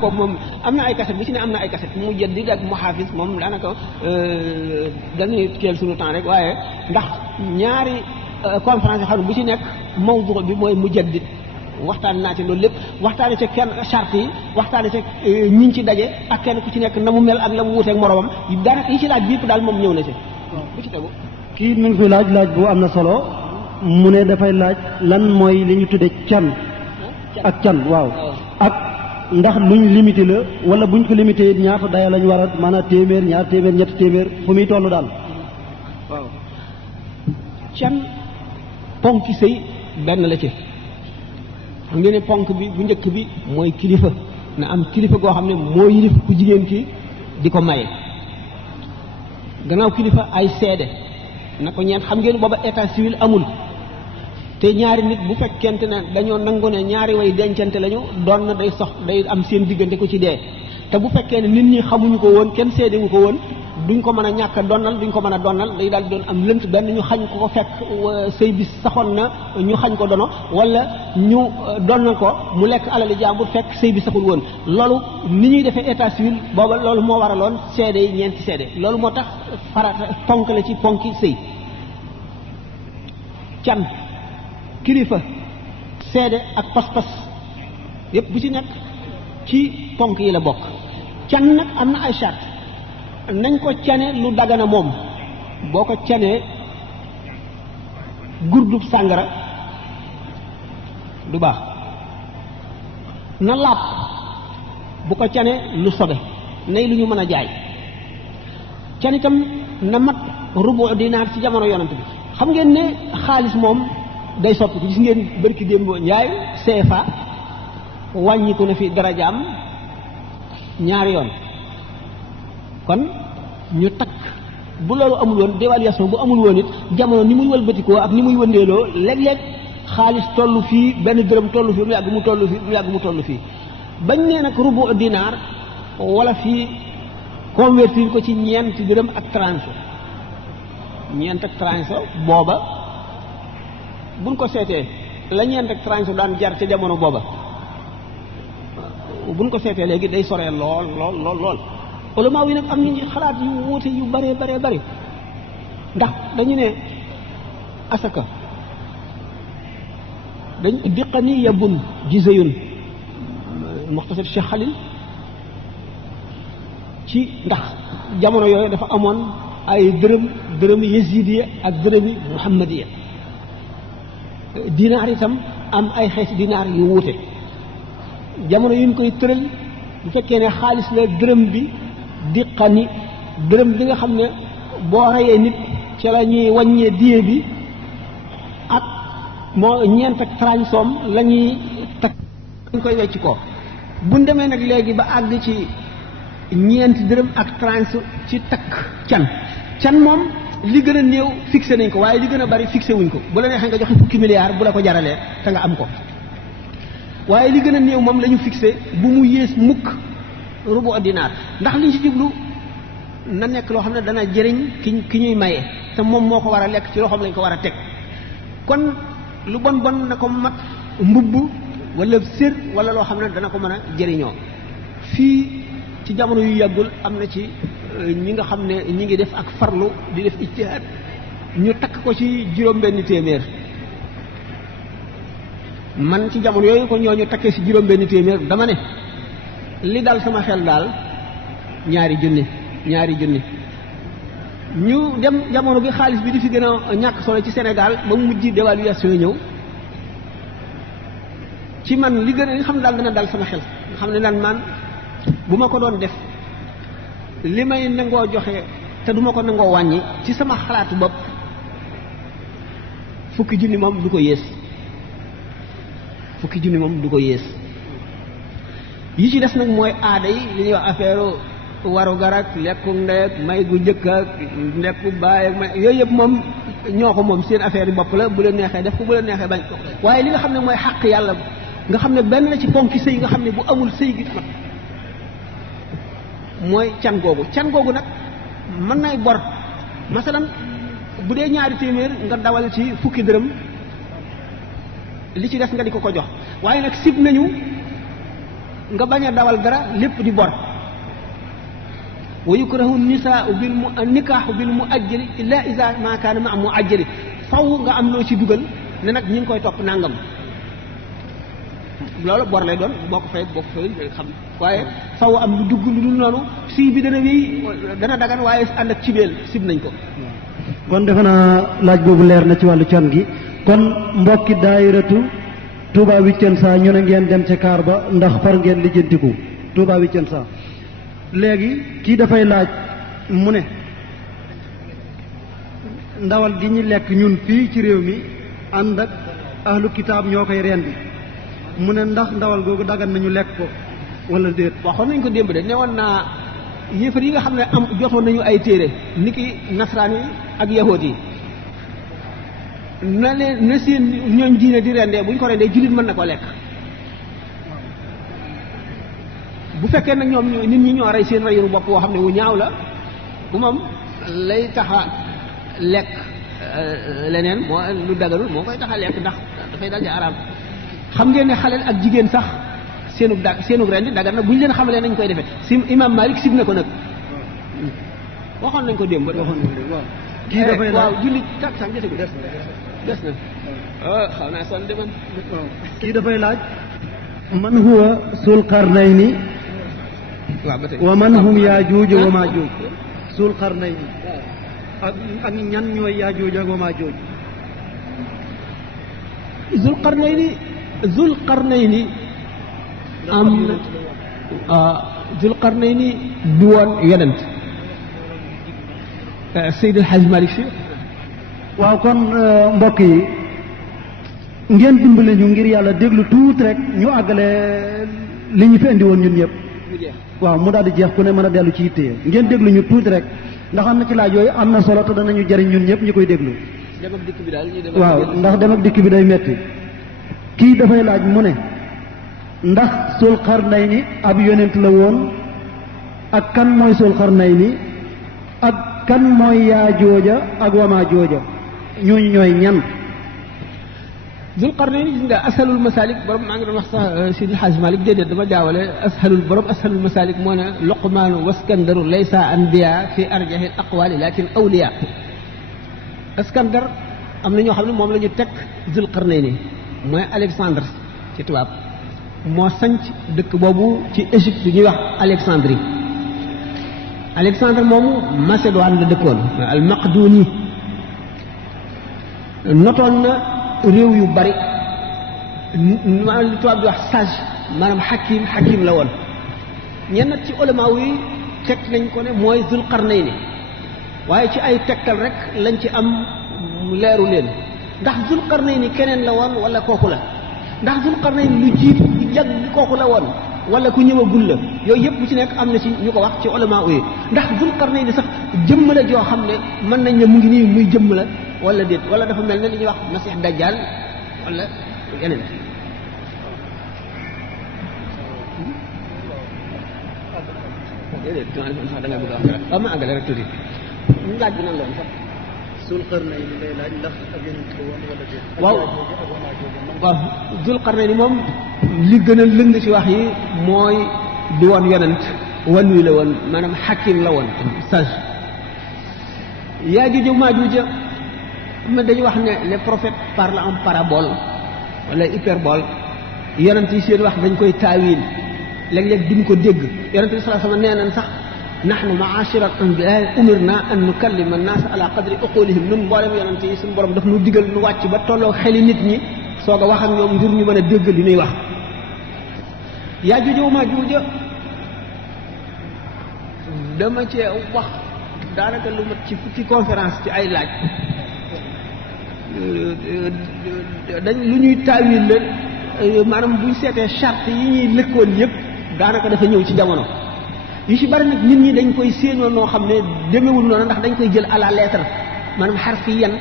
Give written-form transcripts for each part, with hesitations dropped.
ko moom am na ay kaset bu ci ne am na ay kaset mu jaddid ak muhaafis moom daanaka dañuy keel suñu temps rek waaye ndax ñaari conférence xam ne bu ci nekk mawdu bi mooy mu jaddid waxtaan naa ci loolu lépp waxtaane ca kenn charte yi waxtaane ca ñiñ ci daje ak kenn ku ci nekk na mu mel ak la mu wuuteeg moromam daanaka yi ci laaj bi yëpp daal moom ñëw na ci bu ci tegu kii mi ngi fi laaj bu am na solo mu ne dafay laaj lan mooy li ñu tudde can ak can waaw ak ndax luñ limité la wala buñ ko limité ñaata daya lañ war a maanaam téeméer ñaar téeméer ñetti téeméer fu muy toll daal waaw can ponki sëy benn la ci xam ngeen ne ponk bi bu njëkk bi mooy kilifa na am kilifa goo xam ne moo yilif ku jigéen ki di ko maye gannaaw kilifa ay seede na ko ñeent xam ngeen booba état civil amul te ñaari nit bu fekkente ne dañoo nangu ne ñaari way dencante lañu doon na day am seen diggante ko ci dee te bu fekkee ne nit ñi xamuñu ko woon kenn seedewu ko woon duñ ko mën a ñàkk a donnal duñ ko mën a donnal day daal di doon am lënt benn ñu xañ ko fekk sëy bi saxoon na ñu xañ ko dono wala ñu donnal ko mu lekk alali jàmbur fekk sëy bi saxul woon loolu ni ñuy defee état civil booba loolu moo waraloon seede yi ñeenti seede loolu moo tax farata ponk la ci ponki sëy can kilifa seede ak pas-pas yépp bu ci nekk ci ponk yi la bokk can nag am na ay charte nañ ko cane lu dagana moom boo ko canee gurdub sàngara du baax na laab bu ko cane lu sobe nay lu ñu mën a jaay can itam na mat rubu dinaar ci jamono yonent bi xam ngeen ne xaalis moom day soppi gis ngeen bërki démb njaay CFA wàññiku na fi darajaam ñaari yoon kon ñu takk bu loolu amul woon dévaluation bu amul woon it jamono ni muy wëlbatikoo ak ni muy wëndeeloo léeg-léeg xaalis tollu fii benn dërëm tollu fii mu yàgg mu tollu fii mu yàgg mu tollu fii bañ nee nag rubu dinaar wala fii convertir ko ci ñeenti dërëm ak transo ñeent ak transo booba buñ ko seetee la ñeent ak transo daan jar ca jamono booba buñ ko seetee léegi day soree lool lool lool lool ulama yi nag am nañu xalaat yu wuute yu bare bare bare ndax dañu ne asaka dañ diqani yabun giseyun muxtasar Cheikh Khalil ci ndax jamono yooyu dafa amoon ay dërëm yasidiya ak dërëmi muhammadiya dinaar itam am ay xeeti dinaar yu wuute jamono yi ñu koy tëral bu fekkee ne xaalis la dërëm bi diqani dërëm bi nga xam ne boo reyee nit ca la ñuy wàññee diye bi ak moo ñeent ak transom la ñuy takk ñu koy wecc ko buñ demee nag léegi ba àgg ci ñeenti dërëm ak trans ci takk can moom li gën a néew fixé nañ ko waaye li gën a bari fixé wuñ ko bu la neexee nga joxe fukki milliards bu la ko jaralee te nga am ko waaye li gën a néew moom la ñu fixé bu mu yées mukk rubu dinaar ndax liñ ci jublu na nekk loo xam ne dana jëriñ ki ñuy maye te moom moo ko war a lekk ci loo xam lañ ko war a teg kon lu bon bon na ko mat mbubb wala sër wala loo xam ne dana ko mën a jëriñoo fii ci jamono yu yàggul am na ci ñi nga xam ne ñi ngi def ak farlu di def ijtihaad ñu takk ko ci juróom-benni téeméer man ci jamono yooyu ko ñooñu takkee ci juróom-benni téeméer dama ne li dal sama xel daal ñaari junni ñu dem jamono bi xaalis bi di fi gën a ñàkk solo ci Sénégal ba mu mujj dévaluation ñëw ci man li gën a nga xam ne daal dana dal sama xel nga xam ne daan man bu ma ko doon def li may nangoo joxe te du ma ko nangoo wàññi ci sama xalaatu bopp fukki junni moom du ko yées yi ci des nag mooy aada yi li ñuy wax affaire waru garak lekku ndey ak may gu njëkk ak lekku baay ak may yooyu yëpp moom ñoo ko moom seen affaire yi bopp la bu leen neexee def ko bu leen neexee bañ ko waaye li nga xam ne mooy xàq yàlla nga xam ne benn la ci ponki sëy nga xam ne bu amul sëy gi mat mooy can googu nag mën nay bor masalan bu dee ñaari téeméer nga dawal ci fukki dërëm li ci des nga di ko jox waaye nag sib nañu nga bañ a dawal dara lépp di bor wa yukrahu nisaau bil mu nikaaxu bil mu ajjali illa isa ma kaana ma mu ajjali faw nga am loo ci dugal ne nag ñi ngi koy topp nangam loolu bor lay doon boo ko fay xam waaye faw am lu dugg lu dul noonu sii bi dana wéy dana dagan waaye ànd ak cibeel sib nañ ko kon defe naa laaj boobu leer na ci wàllu can gi kon mbokki daayiratu Touba Vicenza ñu ne ngeen dem ca kaar ba ndax far ngeen lijjantiku Touba Vicenza léegi kii dafay laaj mu ne ndawal gi ñu lekk ñun fii ci réew mi ànd ak ahlu kitaab ñoo koy rendi mu ne ndax ndawal googu dagan nañu lekk ko wala déet. waxoon nañ ko démb de newoon naa yéefar yi nga xam ne am jotoon nañu ay téere niki nasaraan yi ak yahood yi na leen na seen ñooñ diine di rendee bu ñu ko rendee jullit mën na ko lekk bu fekkee nag ñoom nit ñi ñoo rey seen reyunu bopp woo xam ne wu ñaaw la bu moom lay taxa lekk leneen moo lu dagarul moo koy taxa lekk ndax dafay dal di araam xam ngeen ne xaleel ak jigéen sax seenub rendi dagar na bu ñu leen xamalee nañ koy defee si imam Malik sib na ko nag waxoon nañ ko démb waxoon nañ ko kii dafay waaw julli tak sax jotegu des na xaw naa sonn de man kii dafay laaj man huwa sul qarnayni wa man hum yaajuuj wa maajuuj sul qarnayni ak ñan ñooy yaajuuj ak wa maajuuj zul qarnayni am zul qarnayni du woon yonent Seydil Hadj Malick Sy waaw kon mbokk yi ngeen dimbale ñu ngir yàlla déglu tuuti rek ñu àggale li ñu fi indi woon ñun ñëpp waaw mu daal di jeex ku ne mën a dellu ci yitte ngeen déglu ñu tuuti rek ndax am na ci laaj yooyu am na solo te danañu jariñ ñun ñëpp ñu koy déglu dem ak dikk bi daal waaw ndax dem ak dikk bi day metti kii dafay laaj mu ne ndax Sul Qarnayni ab yonent la woon ak kan mooy Sul Qarnayni ak kan mooy Yaajooja ak Wamaa Jooja ñooñu ñooy ñan Zul Qarnayni gis nga ashalul masalik borom maa ngi doon wax sax Sidi Hadj Malick déedéet dama jaawale ashalul masalik moo ne Luqmaanu waskandaru laysa anbiya fi arjahil aqwali lakin awliya Iskandar am na ñoo xam ne moom la ñu teg Zul Qarnayni mooy Alexandre ci tubaab moo sanc dëkk boobu ci Égypte ñuy wax Alexandrie Alexandre moomu Macédoine la dëkkoon al Maqduni notoon na réew yu bari maanaam li tubaab di wax sage maanaam xakim la woon ñenn ci ulama yi teg nañ ko ne mooy Zul Qarnayni waaye ci ay tegtal rek lañ ci am leeru leen ndax Zul Qarnayni keneen la woon wala kooku la ndax Zul Qarnayni lu jiit lu jag kooku la woon wala ku ñëwagul la yooyu yëpp bu ci nekk am na ci ñu ko wax ci ulama yi ndax Zul Qarnayni sax jëmm la joo xam ne mën nañ ne mu ngi nii muy jëmm la wala déet wala dafa mel ne li ñuy wax Masih Dajjal wala yeneen déedéet sax da nga bëgg a wax dara waaw ma àggale rek tuuti laaj bi nan la woon sax Sul Qarnayni lay laaj ndax ab yonent la woon wala déet waaw Zul Qarnayni moom li gën a lëng ci wax yi mooy di woon yonent wàllu la woon maanaam xakim la woon sage Yaajuuj Maajuuj mais dañu wax ne les prophètes parlent en parabole wala hyperbole yonent yi seen wax dañ koy taawil léeg-léeg duñ ko dégg yonent bi sallallahu alayhi wasallam nee nañ sax nahnu ma'ashira al-anbiya umirna an nukallima an-nas ala qadri uqulihim nun mboolem yonent yi suñu borom daf nu digal nu wàcc ba tolloo xeli nit ñi soog a wax ak ñoom ngir ñu mën a dégg li ñuy wax Yaajuuj wa Maajuuj dama cee wax daanaka lu mat ci fukki conférence ci ay laaj dañ lu ñuy taawil la maanaam buñ seetee charte yi ñuy lëkkoon yëpp daanaka dafa ñëw ci jamono yu ci bari nag nit ñi dañ koy séenoo noo xam ne demewul noonu ndax dañ koy jël à la lettre maanaam xarfiyan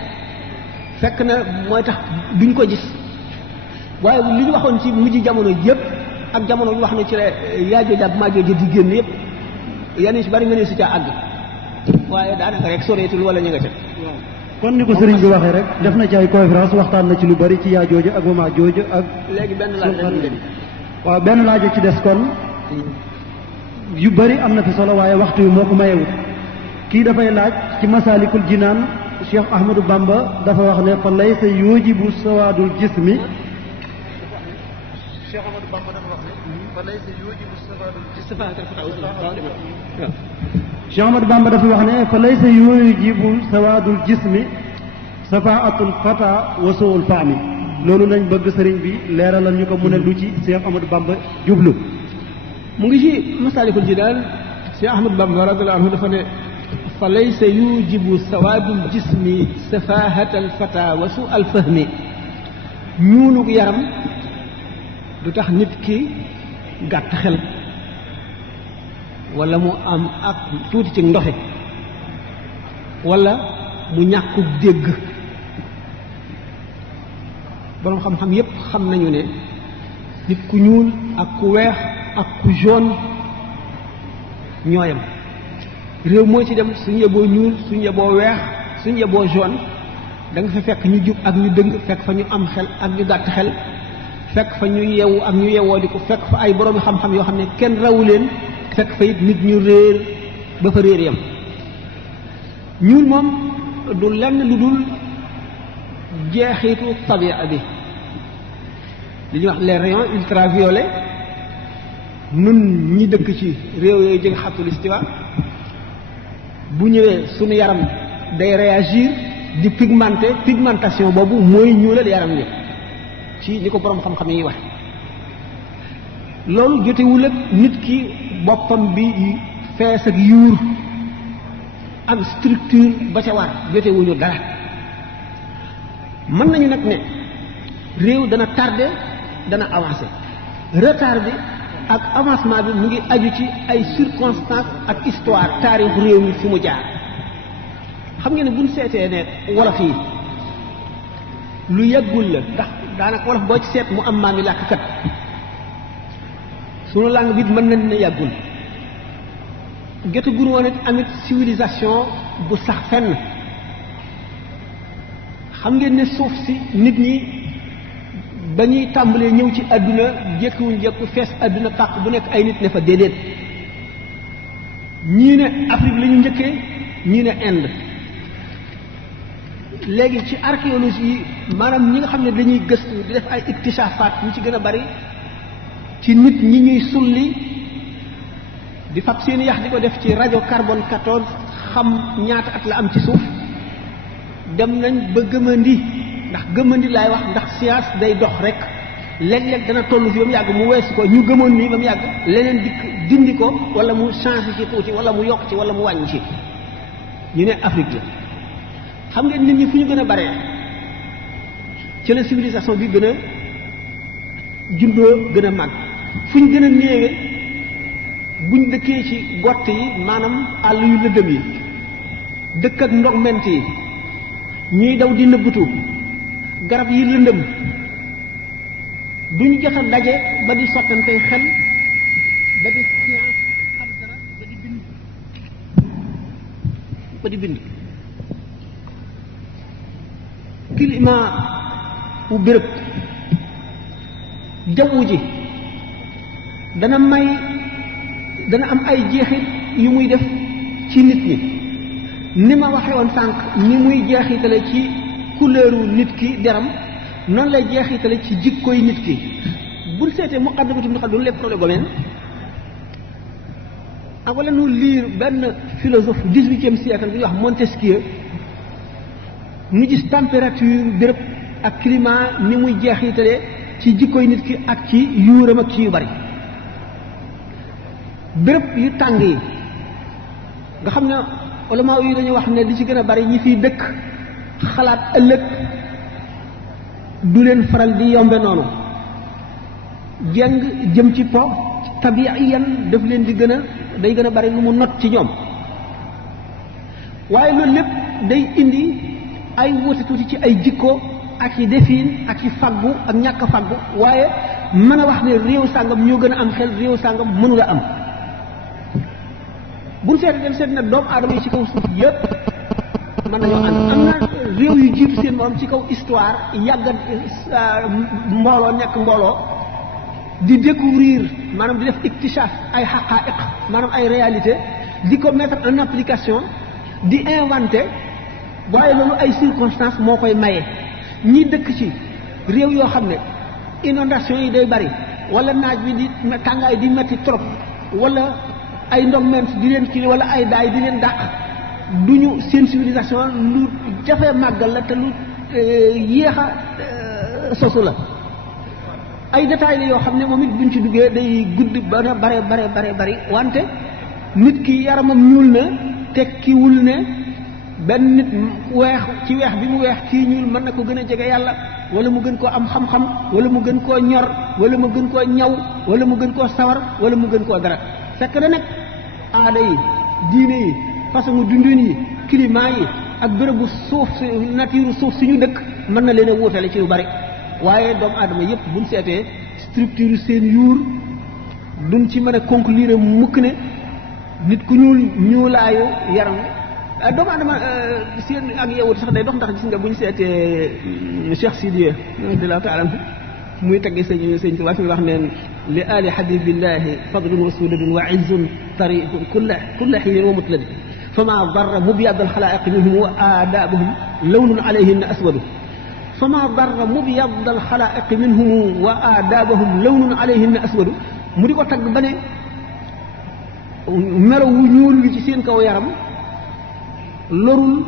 fekk na mooy tax duñ ko gis waaye li ñu waxoon ci mujj jamono yëpp ak jamono ñu wax ne ci la Yaajuuj ak Maajuuj di génn yëpp yenn ci bari nga ne si caa àgg waaye daanaka rek soreetul wala ñu nga ca kon ni ko sëriñ bi waxee rek def na ci ay conférence waxtaan na ci lu bari ci Yaajuuj ak Maajuuj ak léegi benn laaj rek waaw benn laaj ci des kon yu bari am na fi solo waaye waxtu wi moo ko mayewut kii dafay laaj ci masaalikul jinaan Cheikh Ahmadou Bamba dafa wax ne fa laysa yujibu sawaadul jismi Cheikh Ahmadou Bamba dafa wax ne fa laysa yujibu sawaadul jismi Cheikh Ahmadou Bamba dafa wax ne fa laysa yujibu sawaadul jismi safaatul fata wa suul fahmi loolu lañ bëgg sëriñ bi leeralal ñu ko mu ne lu ci Cheikh Ahmadou Bamba jublu. mu ngi ci masaalikul jinaan Cheikh Ahmadou Bamba radiyallahu anhu dafa ne fa laysa yujibu sawaadul jismi safahatal fata wa suul fahmi ñuulug yaram du tax nit ki gàtt xel wala mu am ak tuuti ci ndoxe wala mu ñàkkub dégg boroom xam-xam yépp xam nañu ne nit ku ñuul ak ku weex ak ku jaune ñooyam réew moo ci dem suñ yeboo ñuul suñ yeboo weex suñ yeboo jaune da nga fa fekk ñu jub ak ñu dëng fekk fa ñu am xel ak ñu gàtt xel fekk fa ñu yeewu ak ñu yewoo di ko fekk fa ay boroomi xam-xam yoo xam ne kenn rawu leen fekk fa it nit ñu réer ba fa réer yam ñuul moom du lenn lu dul jeexitu tabia bi li ñuy wax les rayons ultraviolets nun ñi dëkk ci réew yooyu jege xatul istiwa bu ñëwee suñu yaram day réagir di pigmentation boobu mooy ñuulal yaram wi ci ni ko boroom xam-xam yi wax loolu jotewul ak nit ki boppam bi fees ak yuur am structure ba ca war jotewuñu dara mën nañu nag ne réew dana tardé dana avancé retard bi ak avancement bi mu ngi aju ci ay circonstances ak histoire taarixu réew mi fi mu jaar xam ngeen ne buñ seetee ne wolof yi lu yàggul la ndax daanaka wolof boo ci seet mu am maami làkkat sunu langue bi mën nañ ne yàggul jotaguñu woon it amit civilisation bu sax fenn xam ngeen ne suuf si nit ñi ba ñuy tàmbalee ñëw ci àdduna jékkiwuñ jékku fees àdduna pàq bu nekk ay nit ne fa déedéet ñii ne Afrique la ñu njëkkee ñii ne Inde léegi ci archéologie yi maanaam ñi nga xam ne dañuy gëstu di def ay iktishafaat ñu ci gën a bari ci nit ñi ñuy sulli di fab seen yax di ko def ci rajo carbone 14 xam ñaata at la am ci suuf dem nañ ba gëmandi ndax gëmandi laay wax ndax science day dox rek léeg-léeg dana toll fi ba mu yàgg mu weesu ko ñu gëmoon nii ba mu yàgg leneen dikk dindi ko wala mu changé ci tuuti wala mu yokk ci wala mu wàññi ci ñu ne Afrique la xam ngeen nit ñi fu ñu gën a baree ci la civilisation bi gën a jundoo gën a màgg fu ñu gën a néewe buñ dëkkee ci gott yi maanaam àll yu lëndëm yi dëkk ak ndogment yi ñuy daw di nëbbatu garab yi lëndëm duñ jot a daje ba di sottante xel ba di science xam dara ba di bind climat bu béréb jaww ji dana am ay jeexit yu muy def ci nit ñi ni ma waxee woon sànq ni muy jeexitale ci couleuru nit ki deram noonu lay jeexitale ci jikkoy nit ki buñ seetee muqaddamatul Ibn Khaldun les prolegomènes ak wala nu lire benn philosophe 18e siècle bu ñuy wax Montesquieu ñu gis température béréb ak climat ni muy jeexitale ci jikkoy nit ki ak ci yuuram ak ci yu bari béréb yu tàng yi nga xam ne ulama yi dañuy wax ne li ci gën a bari ñi fiy dëkk xalaat ëllëg du leen faral di yombe noonu jeng jëm ci po tabiiyan daf leen di day gën a bari lu mu not ci ñoom waaye loolu lépp day indi ay wuute tuuti ci ay jikko ak i defin ak i faggu ak ñàkk a faggu waaye mën a wax ne réew sàngam ñoo gën a am xel réew sàngam mënula am buñ seet dem seet nag doomu aadama yi ci kaw suuf yépp mën nañoo ànd am na réew yu jiitu seen morom ci kaw histoire yàggat mbooloo nekk mbooloo di découvrir maanaam di def iktishaaf ay xaqaa'iq maanaam ay réalité di ko mettre en application di inventer waaye loolu ay circonstances moo koy maye ñi dëkk ci réew yoo xam ne inondation yi day bari wala naaj bi di tàngaay di metti trop wala ay ndogment di leen kii wala ay daay di leen dàq duñu seen civilisation lu jafe màggal la te lu yéex a sosu la ay détails la yoo xam ne moom it buñ ci duggee day gudd ba na bari wante nit ki yaramam ñuul na tekkiwul ne benn nit weex ci weex bi mu weex kii ñuul mën na ko gën a jege yàlla wala mu gën koo am xam-xam wala mu gën koo ñor wala mu gën koo ñaw wala mu gën koo sawar wala mu gën koo dara fekk na nag aada yi diine yi façon dundin yi climat yi ak bërëbu suuf si nature suuf si ñu dëkk mën na leen a wóotale ci lu bari waaye doomu aadama yépp buñ seetee structure seen yuur duñ ci mën a conclure mukk ne nit ku ñuulaayu yaram doomu aadama seen ak yewut sax day dox ndax gis nga buñ seetee Cheikh Sidiya radiyallahu ta'ala anhu muy tagge sëñ Tuubaa fi wax neen li ali habibillahi fadlun wa suudadun wa izzun tariqun kulla hiin wa mutladi fama darra mubyad alxalaiq minhum wa aadabuhum lawnun alayhinna aswadu fama darra mubyad alxalaiq minhum wa aadabuhum lawnun alayhinna aswadu mu di ko tagg ba ne melaw wu ñuul wi ci seen kaw yaram lorul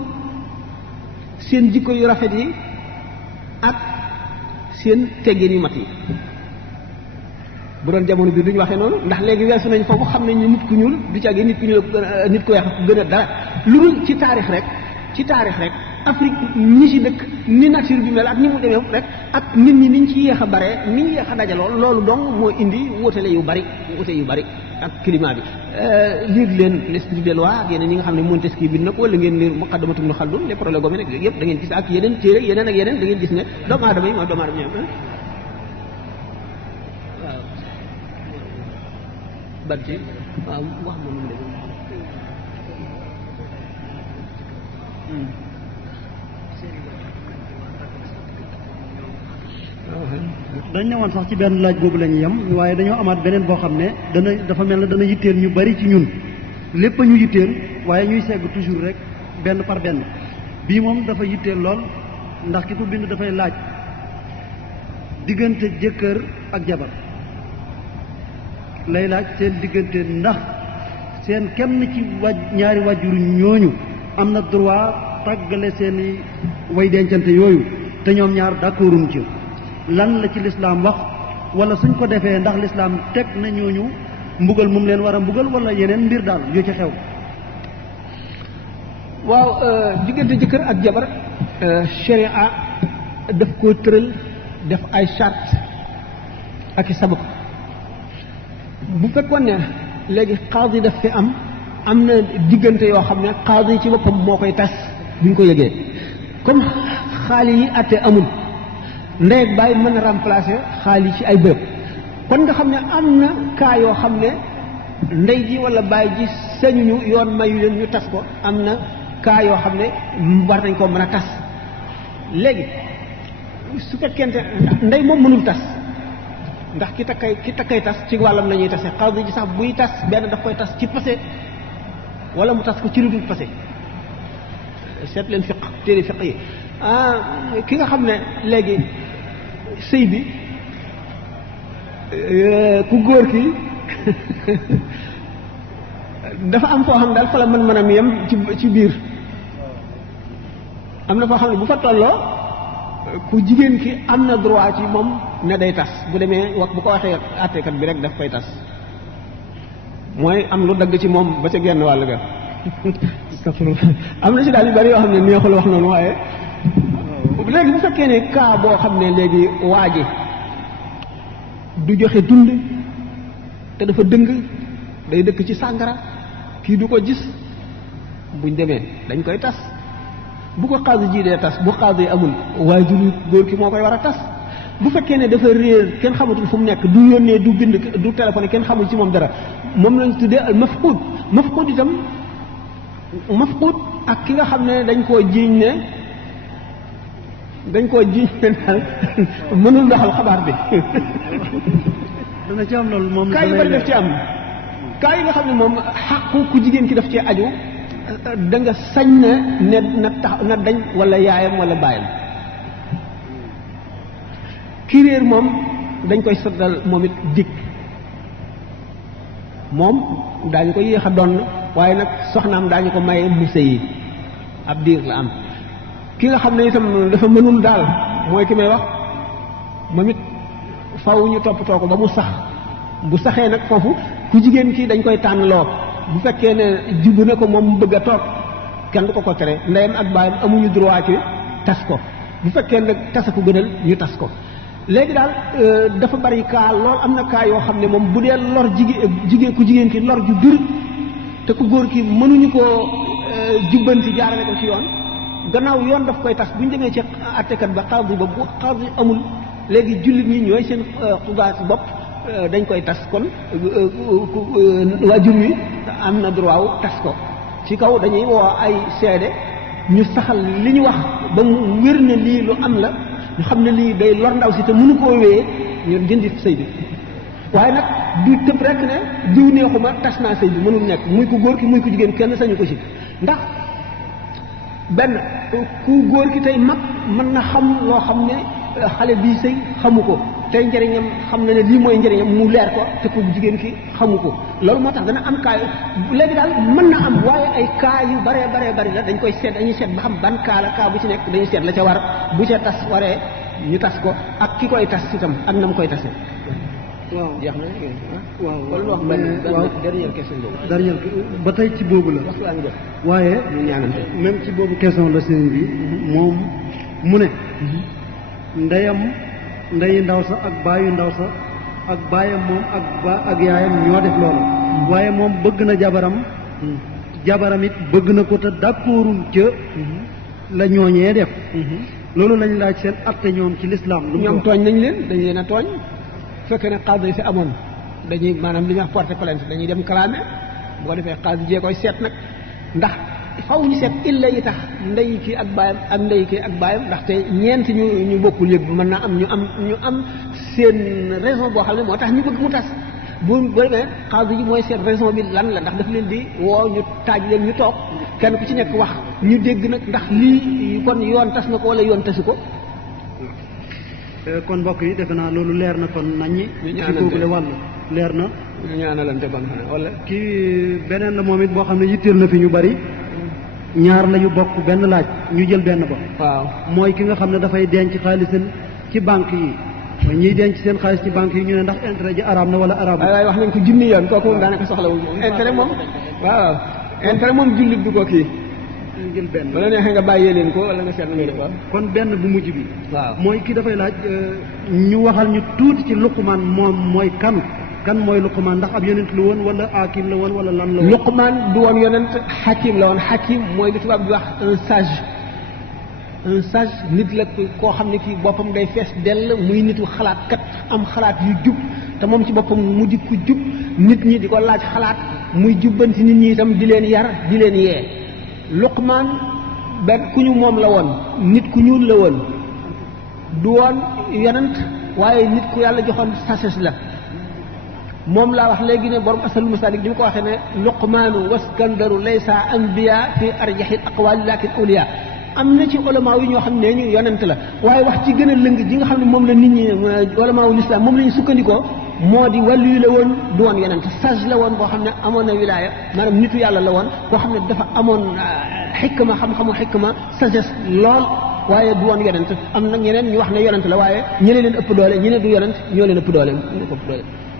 seen jikko yu rafet yi ak seen teggin yu mat yi bu doon jamono bi duñu waxee noonu ndax léegi weesu nañ foofu xam nañ ne nit ku ñuul du caagee nit ku ñuul nit ku weex gën a dara lu dul ci taarix rek Afrique ñi ci dëkk ni nature bi mel ak ni mu demee rek ak nit ñi niñ ci yéex a bare ni ñu yéex a dajaloo loolu dong moo indi wóotale yu bari ak climat bi lire leen l'esprit des lois ak yeneen yi nga xam ne Montesquieu bind na ko wala ngeen lire Muqaddamatul Ibn Khaldun les prolegomènes nag yooyu yëpp da ngeen gis ak yeneen téere yeneen ak yeneen da ngeen gis ne doomu aadama yi mooy doomu aadama yi waaw ban ci waaw wax ma nu mu demee dañ ñëwoon sax ci benn laaj boobu la ñuy yem waaye dañoo amaat beneen boo xam ne dafa mel ne dana yitteel ñu bari ci ñun lépp a ñu yitteel waaye ñuy segg toujours rek benn par benn bii moom dafa yitteel lool ndax ki ko bind dafay laaj diggante jëkkër ak jabar lay laaj seen diggante ndax seen kenn ci ñaari wàjjur ñooñu am na droit tàggale seeni way dencante yooyu te ñoom ñaar d'accorduñ ci lan la ci lislaam wax wala suñ ko defee ndax lislaam teg na ñooñu mbugal moom leen war a mbugal wala yeneen mbir daal yu ci xew. waaw diggante jëkkër ak jabar sharia daf koo tëral def ay charte ak i sabab bu fekkoon ne léegi qaadi daf fi am na diggante yoo xam ne qaadi ci boppam moo koy tas buñ ko yëgee comme xaali yi atte amul ndey ak baay mën a remplacer xaali ci ay bërëb kon nga xam ne am na cas yoo xam ne ndey ji wala baay ji sañuñu yoon mayu leen ñu tas ko am na cas yoo xam ne war nañ koo mën a tas léegi su fekkente ndey moom mënul tas ndax ki takkay tas ci wàllam la ñuy tase xaadi ji sax buy tas benn daf koy tas ci passé wala mu tas ko ci lu dul passé seet leen fiq téere fiq yi ki nga xam ne léegi sëy bi ku góor ki dafa am foo xam daal fa la mën a yem ci biir am na foo xam ne bu fa tolloo ku jigéen ki am na droit ci moom ne day tas bu demee wax bu ko waxee àtteekat bi rek daf koy tas mooy am lu dagg ci moom ba ca genn wàll ga am na ci daal yu bari yoo xam ne neexul wax noonu waaye léegi bu fekkee ne cas boo xam ne léegi waa ji du joxe dund te dafa dëng day dëkk ci sàngara kii du ko gis buñ demee dañ koy tas bu ko xaadi ji dee tas bu xaadi amul waajur góor ki moo koy war a tas bu fekkee ne dafa réer kenn xamatul fu mu nekk du yónnee du bind du téléphoné kenn xamul ci moom dara moom lañ tuddee al mafquud itam mafquud ak ki nga xam ne dañ koo jiiñ ne daal mënul doxal xabaar bi dana ci am loolu moom. kaa yu bari daf ci am kaa yi nga xam ne moom xàqu ku jigéen ki daf cee aju da nga sañ na tax na dañ wala yaayam wala baayam. ki réer moom dañ koy saddal moom it dikk moom daañu ko yéex a donn waaye nag soxnaam daañu ko maye mu sëyi ab diir la am. ki nga xam ne itam dafa mënul daal mooy ki may wax moom it faw ñu toppatoo ko ba mu sax bu saxee nag foofu ku jigéen ki dañ koy tànnloo bu fekkee ne jubbu na ko moom mu bëgg a toog kenn du ko ko tere ndeyam ak baayam amuñu droit ci tas ko bu fekkee nag tasa ko gënal ñu tas ko. léegi daal dafa bari kaa lool am na kaa yoo xam ne moom bu dee lor jigéen ku jigéen ki lor ju bir te ku góor ki mënuñu koo jubbanti jaarale ko ci yoon gannaaw yoon daf koy tas bu ñu demee ci àttekat ba xaadi ba bu xaadi amul léegi jullit ñi ñooy seen xubaat bopp dañ koy tas kon waajur wi am na droit wu tas ko ci kaw dañuy woo ay seede ñu saxal li ñu wax ba mu wér ne lii lu am la ñu xam ne lii day lor ndaw si te mënu koo wéyee ñu dindi sëy bi waaye nag du tëb rek ne diw neexuma tas naa sëy bi mënul nekk muy ku góor ki muy ku jigéen kenn sañu ko ci ndax benn ku góor ki tey mag mën na xam loo xam ne xale bii sëy xamu ko tey njëriñam xam na ne lii mooy njëriñam mu leer ko te ku jigéen ki xamu ko loolu moo tax dana am kaa léegi daal mën na am waaye ay kaa yu baree bari la dañ koy seet dañuy seet ba xam ban kaa la kaa bu ci nekk dañuy seet la ca war bu ca tas waree ñu tas ko ak ki koy tas itam ak na mu koy tasee. waaw jeex na waaw wala lu wax dernière question boobu. dernière ba tey ci boobu la. waxtu waa ngi jot. waaye ñu ñaanante. même ci boobu question la sëriñ bi moom mu ne ndeyu ndaw sa ak baayu ndaw sa ak baayam moom ak yaayam ñoo def loolu waaye moom bëgg na jabaram it bëgg na ko te d'accordul ca la ñooñee def loolu lañ laaj seen atte ñoom ci lislaam lu ñoom tooñ nañ leen dañ leen a tooñ fekkee ne xaadi fi amoon dañuy maanaam li ñuy wax porter plainte dañuy dem clamé bu ko defee xaadi jee koy seet nag ndax faw ñu seet illa yi tax ndey kii ak baayam ak ndey kii ak baayam ndaxte ñeent ñu bokkul yëpp mën naa am ñu am seen raison boo xam ne moo tax ñu bëgg mu tas bu demee xaadi ji mooy seen raison bi lan la ndax daf leen di woo ñu taaj leen ñu toog kenn ku ci nekk wax ñu dégg nag ndax lii kon yoon tas na ko wala yoon tasu ko. kon mbokk yi defe naa loolu leer na kon naññi. ci boobule wàll leer na. ñu ñaanalante kon xanaa wala. kii beneen la moom it boo xam ne yitteel na fi ñu bari. ñaar lañu bokk benn laaj ñu jël benn ba. waaw mooy ki nga xam ne dafay denc xaalisam ci banque yi. ñiy denc seen xaalis ci banque yi ñu ne ndax intérêt ji araam na wala araam. waaye wax nañ ko junni yoon kooku daanaka soxlawul moom. intérêt moom waaw intérêt moom jullit du ko kii. jël benn ba la neexee nga bàyyee leen ko wala nga seet na ngay def. kon benn bu mujj bi. waaw mooy kii dafay laaj ñu waxal ñu tuuti ci Luqmaan moom mooy kan mooy Luqmaan ndax ab yonent la woon wala hakim la woon wala lan la woon. Luqmaan du woon yonent hakim la woon hakim mooy li tubaab di wax un sage nit la koo xam ne kii boppam day fees dell muy nitu xalaat kat am xalaat yu jub te moom ci boppam mu di ku jub nit ñi di ko laaj xalaat muy jubbanti nit ñi itam di leen yar di leen yee. Luqmaan benn ku ñu moom la woon nit ku ñuul la woon du woon yonent waaye nit ku yàlla joxoon sagesse la moom laa wax léegi ne borom asalul masalik di mu ko waxee ne Luqmaanu waskandaru laysa anbiya fi arjahil aqwali lakin awliya am na ci ulama yi ñoo xam ne ñu yonent la waaye wax ci gën a lëng ji nga xam ne moom la nit ñi ulama wu lislaam moom la ñu sukkandikoo moo di wàllu yi la woon du woon yonent sage la woon boo xam ne amoon na wilaaya maanaam nitu yàlla la woon koo xam ne dafa amoon xikma xam-xamu xikma sagesse lool waaye du woon yonent am na ñeneen ñu wax ne yonent la waaye ñeneen leen ëpp doole ñeneen du yonent ñoo leen ëpp doole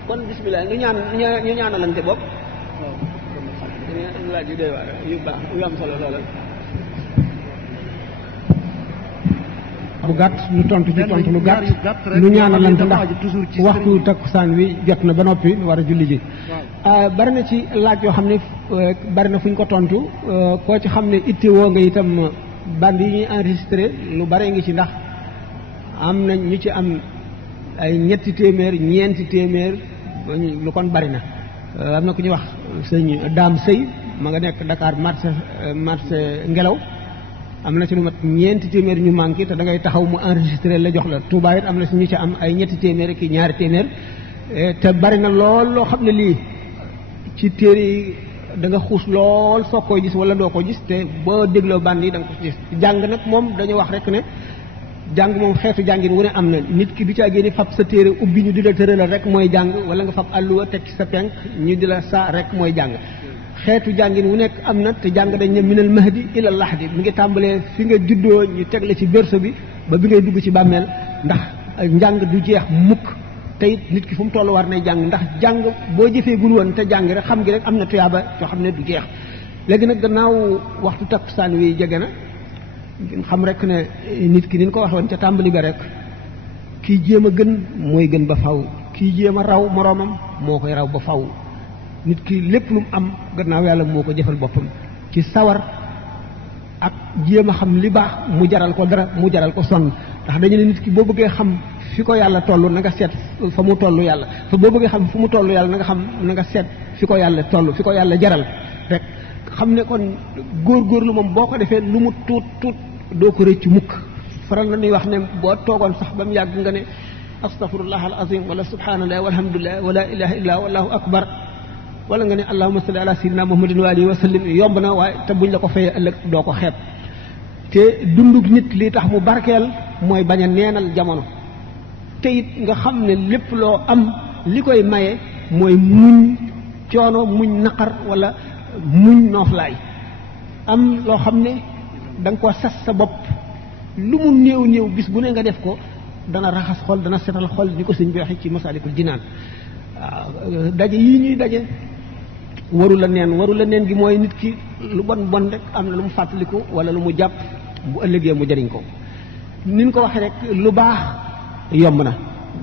kon bismillah ñu ñaanalante bopp laaj yu doy waar yu baax yu am solo loola bu gàtt ñu tontu ci tontu lu gàtt ñu ñaanalante ndax waxtu takkusaan wi jot na ba noppi war a julli ji bari na ci laaj yoo xam ne bari na fu ñu ko tontu koo ci xam ne ittewoo nga itam band yi ñuy enregistré lu bare ngi ci ndax am na ñu ci am ay ñetti téeméer ñeenti téeméer lu kon bari na am na ku ñuy wax sëñ Daam Sëy ma nga nekk Dakar marché ngelaw am na ci lu mat ñeenti téeméer ñu manqué te da ngay taxaw mu enregistré la jox la Touba it am na si ñu ci am ay ñetti téeméer ki ñaari téeméer te bari na lool loo xam ne lii ci téere yi da nga xuus lool soo koy gis wala doo ko gis te boo dégloo bànd yi da nga ko gis jàng nag moom dañu wax rek ne jàng moom xeetu jàngin wu ne am na nit ki du caa génne fab sa téere ubbi ñu di la tëralal rek mooy jàng wala nga fab àlluwa teg ci sa penk ñu di la saa rek mooy jàng xeetu jàngin wu nekk am na te jàng dañ ne minal mahdi ila lahdi mi ngi tàmbalee fi nga juddoo ñu teg la ci berceau bi ba bi ngay dugg ci bàmmeel ndax njàng du jeex mukk te it nit ki fu mu toll war nay jàng ndax jàng boo jëfee gul woon te jàng rek xam gi rek am na tuyaaba yoo xam ne du jeex léegi nag gannaaw waxtu takkusaan wi jege na xam rek ne nit ki ni ñu ko waxoon ca tàmbali ba rek kii jéem a gën mooy gën ba faw kii jéem a raw moroomam moo koy raw ba faw nit ki lépp lu mu am gannaaw yàlla moo ko jëfal boppam ci sawar ak jéem a xam li baax mu jaral ko dara mu jaral ko sonn ndax dañu ne nit ki boo bëggee xam fi ko yàlla toll na nga seet fa mu toll yàlla fa boo bëggee xam fu mu toll yàlla na nga seet fi ko yàlla toll fi ko yàlla jaral rek xam ne kon góorgóorlu moom boo ko defee lu mu tuut tuut doo ko rëcc mukk faral na ñuy wax ne boo toogoon sax ba mu yàgg nga ne astaghfirullah al azim wala subhanallah walhamdulillah wala ilaha illa wallahu akbar wala nga ne allahumma salli ala sayyidina muhammadin wa alihi wa sallim yomb na waaye te buñ la ko fayee ëllëg doo ko xeeb te dundug nit li tax mu barkeel mooy bañ a neenal jamono te it nga xam ne lépp loo am li koy maye mooy muñ coono muñ naqar wala muñ nooflaay am loo xam ne da nga ko sas sa bopp lu mu néew néew bis bu ne nga def ko dana raxas xol dana setal xol ni ko sëñ bi waxee ci Masaalikul Jinaan waaw daje yii ñuy daje waru la neen gi mooy nit ki lu bon rek am na lu mu fàttaliku wala lu mu jàpp bu ëllëgee mu jëriñ ko ni ñu ko waxee rek lu baax yomb na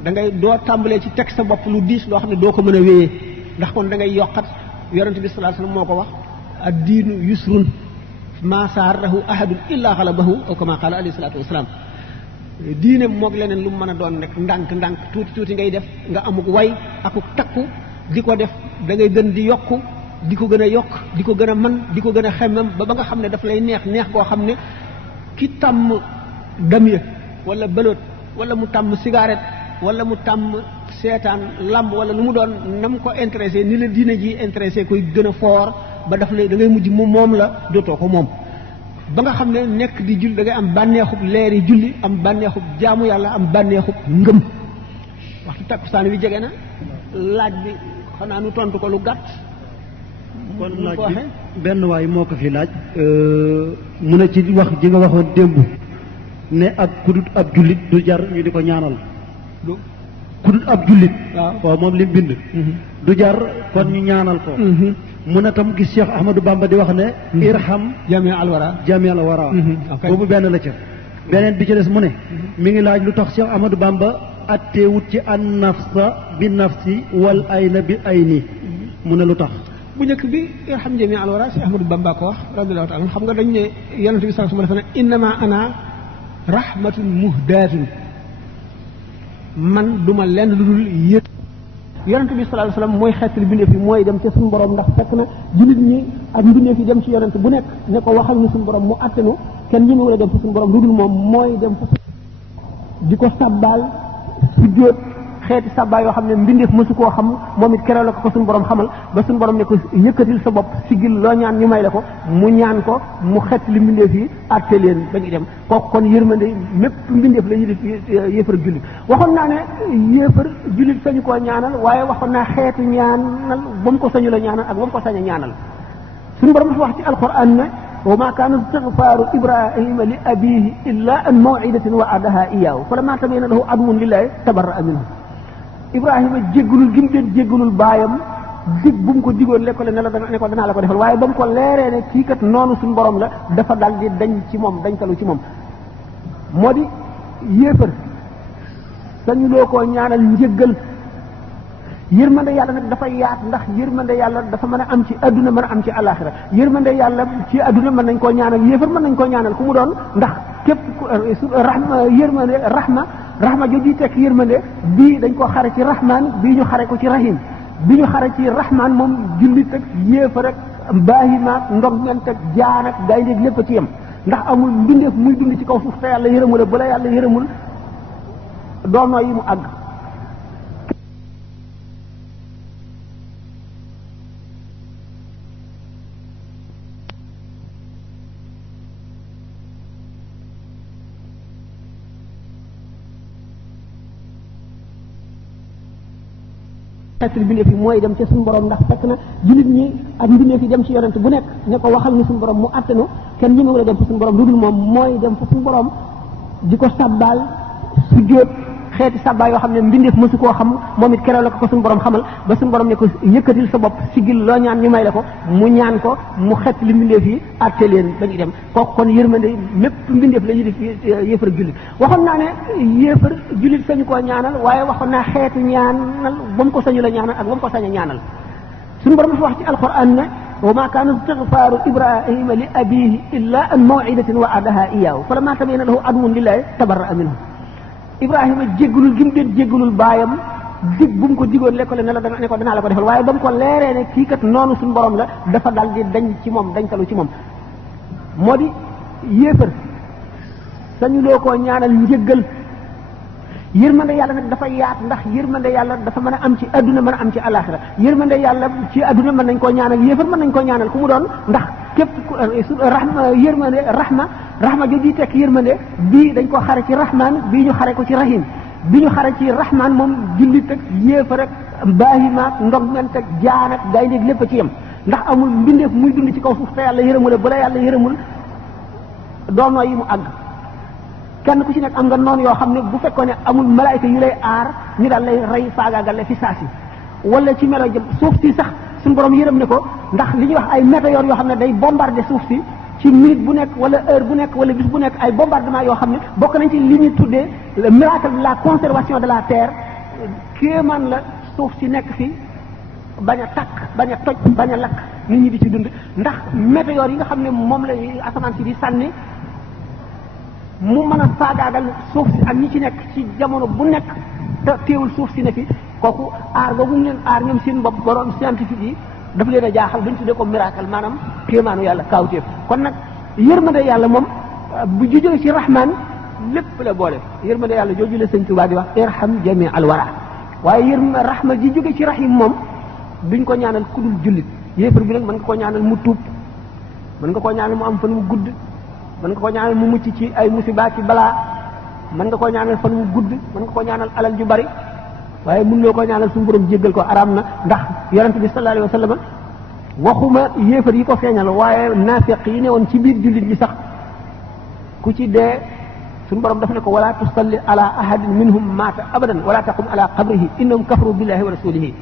da ngay doo tàmbalee ci teg sa bopp lu diis loo xam ne doo ko mën a wéyee ndax kon da ngay yokkat yonente bi sallallahu alayhi wasallam moo ko wax ad-diinu yusrun ma saarahu ahadun illa xalabahu aw kama qaala alayhi salaatu wasalaam diine moog leneen lu mu mën a doon rek ndànk tuuti ngay def nga amuk way akuk takku di ko def da ngay gën di yokku di ko gën a yokk di ko gën a man di ko gën a xemmem ba nga xam ne daf lay neex koo xam ne ki tàmm damya wala bëloot wala mu tàmm cigarette wala mu tàmm seetaan lamb wala lu mu doon nam ko intéressé ni la diine ji intéressé koy gën a foor ba daf lay da ngay mujj mu moom la dootoo ko moom ba nga xam ne nekk di julli da ngay am bànneexub leeri julli am bànneexub jaamu yàlla am bànneexub ngëm waxtu takkusaan wi jege na laaj bi xanaa nu tontu ko lu gàtt kon laaj bi benn waay moo ko fi laaj mu ne ci wax ji nga waxoon démb ne ak kudut ab jullit du jar ñu di ko ñaanal kudut ab jullit waaw moom li mu bind du jar kon ñu ñaanal ko mu ne tam gis Cheikh Ahmadou Bamba di wax ne irham jami alwara boobu benn la ca beneen bi ci des mu ne mi ngi laaj lu tax Cheikh Ahmadou Bamba atteewut ci an nafsa bi nafsi wal ayna bi ayni mu ne lu tax bu njëkk bi irham jami alwara Cheikh Ahmadou Bamba ko wax radiyallahu ta'ala xam nga dañ ne yonent bi sallallahu alayhi wasallam dafa ne innama ana rahmatun muhdatun man duma lenn lu dul yëg yonent bi sallallahu alayhi wasallam mooy xeetali bindeef yi mooy dem ca suñu borom ndax fekk na jullit ñi ak mbindeef yi dem ci yonent bu nekk ne ko waxal ñu suñu borom mu attenu kenn ñu wala dem fa suñu borom lu dul moom mooy dem fa di ko sabbaal sujjóot xeeti sabbaal yoo xam ne mbindeef mësu koo xam moom it keroog la ko suñu borom xamal ba suñu borom ne ko yëkkatil sa bopp siggil loo ñaan ñu may la ko mu ñaan ko mu xeetali mbindeef yi atte leen ba ñu dem kooku kon yërmande mépp mbindeef la ñu yéefar ak jullit waxoon naa ne yéefar jullit sañu koo ñaanal waaye waxoon naa xeetu ñaanal ba mu ko sañu la ñaanal ak ba mu ko sañ a ñaanal suñu borom dafa wax ci alquran ne wa ma kaana istigfaaru ibrahima li abihi illa an maw'idatin wa'adaha iyyahu falamma tabayyana lahu adwun lillahi tabarra'a minhu ibrahima jéggalul gi mu leen jéggalul baayam dig bu mu ko digoon lekko le ne ko danaa la ko defal waaye ba mu ko leeree ne kii kat noonu suñu borom la dafa dal di dañ ci moom dañ talu ci moom moo di yéefar sañuloo koo ñaanal njéggal yërmande yàlla nag dafa yaat ndax yërmande yàlla dafa mën a am ci adduna mën a am ci alaxira yërmande yàlla ci adduna mën nañ koo ñaanal yéefar mën nañ koo ñaanal ku mu doon ndax képp rahma yërmande rahma jooju tekk yërmande bii dañ koo xare ci rahman bii ñu xare ko ci rahim bi ñu xare ci rahman moom jullit ak yéefar ak baahimaak ndogment ak jaan ak gaynde lépp ci yem ndax amul mbindeef muy dund ci kaw suuf te yàlla yërëmul bala yàlla yërëmul doonoo yi mu àgg xettali mbindeef yi mooy dem ca suñu borom ndax fekk na jullit ñi ak mbindeef yi dem ci yonent bu nekk ne ko waxal ni suñu borom mu attanu kenn ñi mu la dem fa suñu borom lu dul moom mooy dem fa suñu borom di ko sàbbaal su jóot xeeti sàbbaal yoo xam ne mbindeef mësu koo xam moom it keroog la ko suñu borom xamal ba suñu borom ne ko yëkkatil sa bopp sigil loo ñaan ñu may la ko mu ñaan ko mu xett li mbindeef yi atte leen ba ñu dem kooku kon yërmande mépp mbindeef la ñuy def yéefar jullit waxoon naa ne yéefar jullit sañu koo ñaanal waaye waxoon naa xeetu ñaanal ba mu ko sañu la ñaanal ak ba mu ko sañ a ñaanal suñu borom dafa wax ci alquran ne wa ma kaana istigfaaru ibrahima li abihi illa an maw'idatin wa'adaha iyyahu falamma tabayyana lahu aduwwun lillahi tabarra'a minhu Ibrahima jéggalul gi mu doon jéggalul baayam dig bu mu ko digoon lekkale ne la ne ko danaa la ko defal waaye ba mu ko leeree ne kii kat noonu suñu borom la dafa dal di dañ ci moom dañtalu ci moom moo di yéefar sañu loo koo ñaanal njëggal yërmande yàlla nag dafa yaat ndax yërmande yàlla dafa mën a am ci adduna mën a am ci alaxira yërmande yàlla ci adduna mën nañ koo ñaanal yéefar mën nañ koo ñaanal ku mu doon ndax képp rahma yërmande rahma jooju tekk yërmande bii dañ ko xare ci rahman bii ñu xare ko ci rahim bi ñu xare ci rahman moom jullit ak yéefar ak baahimaak ndogment ak jaan ak gaynde lépp ci yem ndax amul mbindeef muy dund ci kaw suuf te yàlla yërëmul bu la yàlla yërëmul doonoo yi mu àgg kenn ku ci nekk am nga noonu yoo xam ne bu fekkoon ne amul malaayka yu lay aar ñu daal lay rey faagaagal la fi saasi wala ci melo jëm suuf si sax suñu borom yërëm ne ko ndax li ñuy wax ay météores yoo xam ne day bombarder suuf si ci minute bu nekk wala heure bu nekk wala bis bu nekk ay bombardement yoo xam ne bokk nañ ci li ñuy tuddee le miracle de la conservation de la terre kéemaan la suuf si nekk fi bañ a takk bañ a toj bañ a lakk nit ñi di ci dund ndax météores yi nga xam ne moom la asamaan si di sànni mu mën a faagaagal suuf si ak ñi ci nekk ci jamono bu nekk te teewul suuf si ne fi kooku aar googu ñu leen aar ñoom seen bopp borom scientifique yi daf leen a jaaxal ba ñu tuddee ko miracle maanaam kéemaanu yàlla kaawteef kon nag yërmande yàlla moom bu jógee ci rahman lépp la boole yërmande yàlla jooju la sëñ Tuubaa di wax irham jami al wara waaye rahma ji jóge ci rahim moom duñ ko ñaanal ku dul jullit yéefar bi nag mën nga koo ñaanal mu tuub mën nga koo ñaanal mu am fan mu gudd mën nga koo ñaanal mu mucc ci ay musiba ci balaa mën nga koo ñaanal fan mu gudd mën nga koo ñaanal alal ju bari waaye mën loo koo ñaanal suñu borom jéggal ko araam na ndax yonent bi sallallahu alayhi wa sallam waxuma yéefar yi ko feeñal waaye naafiq yi ne woon ci biir jullit ñi sax ku ci dee suñu borom daf ne ko wala tusalli ala ahadin minhum maata abadan wala taqum ala qabrihi innahum kafaru billahi wa rasulihi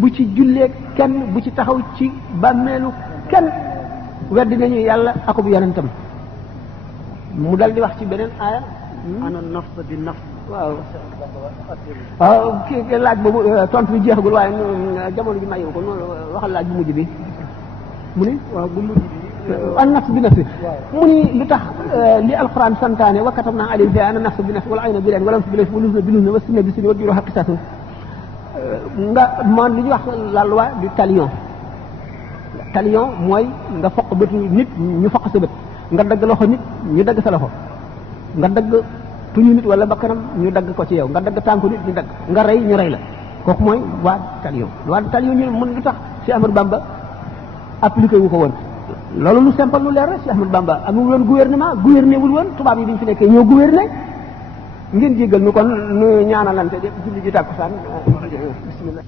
bu ci jullee kenn bu ci taxaw ci bàmmeelu kenn weddi nañu yàlla akub yonentam mu dal di wax ci beneen aaya ana nafs bi nafs waaw kii laaj boobu tontu bi jeexagul waaye jamono ji mayewu ko noonu waxal laaj bu mujj bi mu ni waaw bu mujj bi an nafs bi nafs mu ni lu tax li alquran santaane wa katabna alayhim fiihaa anna nafsa bi nafs wal ayna bil ayni wal anfa bil anfi wal udhuna bil udhuni was sinna bis sinni wal juruha qisaasun nga man li ñuy wax la loi du talion mooy nga foq bëtu nit ñu foq sa bët nga dagg loxo nit ñu dagg sa loxo nga dagg tuñu nit wala bakkanam ñu dagg ko ci yow nga dagg tànku nit ñu dagg nga rey ñu rey la kooku mooy loi du talion ñu mën lu tax Cheikh Ahmadou Bamba appliqué wu ko woon loolu lu simple lu leer la Cheikh Ahmadou Bamba amul woon gouverné wul woon tubaab yi bi ñu fi nekkee ñoo gouverné ngeen jéggal nu kon nu ñaanalante de julli ji tàkkusaan bismillah